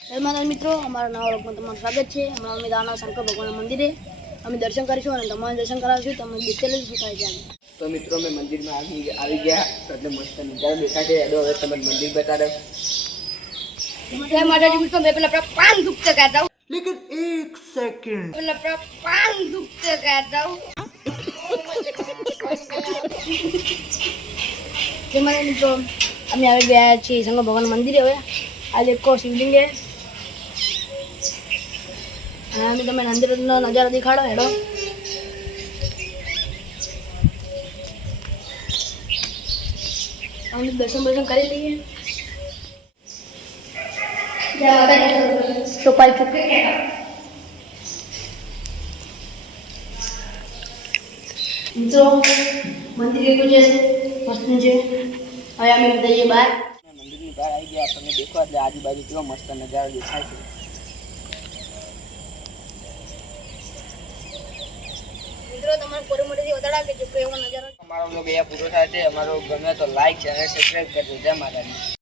જય માતાજી મિત્રો, અમારા નવા વ્લોગમાં તમારું સ્વાગત છે। હમણાં અમે દાના શંકર ભગવાનના મંદિરે અમે દર્શન કરીશું અને તમારે દર્શન કરાવીશું। તમે ડિટેલ શું થાય છે તો મિત્રો અમે મંદિરમાં આવી ગયા એટલે મસ્ત નજારો દેખાય છે। એડો હવે તમે મંદિર બતાડો। જય માતાજી મિત્રો, મેં પેલા પાન દુખતે કહેતા હું, લેકિન એક સેકન્ડ પેલા પાન દુખતે કહેતા હું। જય માતાજી મિત્રો, અમે આવી ગયા છીએ શંકર ભગવાન મંદિરે। હવે આ દેખો શિવલિંગ है। અમે તમે મંદિરનો નજારો દેખાડો હેડો। અમે દર્શન કરી લઈએ। સોપારી ફૂકે મિત્રો, મંદિર કેટલું છે, મસ્ત છે। હવે અમે જઈએ બહાર। મંદિરની બહાર આવી ગયા। તમે દેખો એટલે આજુબાજુ કેવો મસ્ત નજારો દેખાય છે। મિત્રો તમારે પૂરી મોટી વધારા કે જો એવો નજારો અમારો બ્લોગ અહીંયા પૂરો થાય છે। અમારો ગમે તો લાઈક અને સબસ્ક્રાઈબ કરજો। જય માતાજી।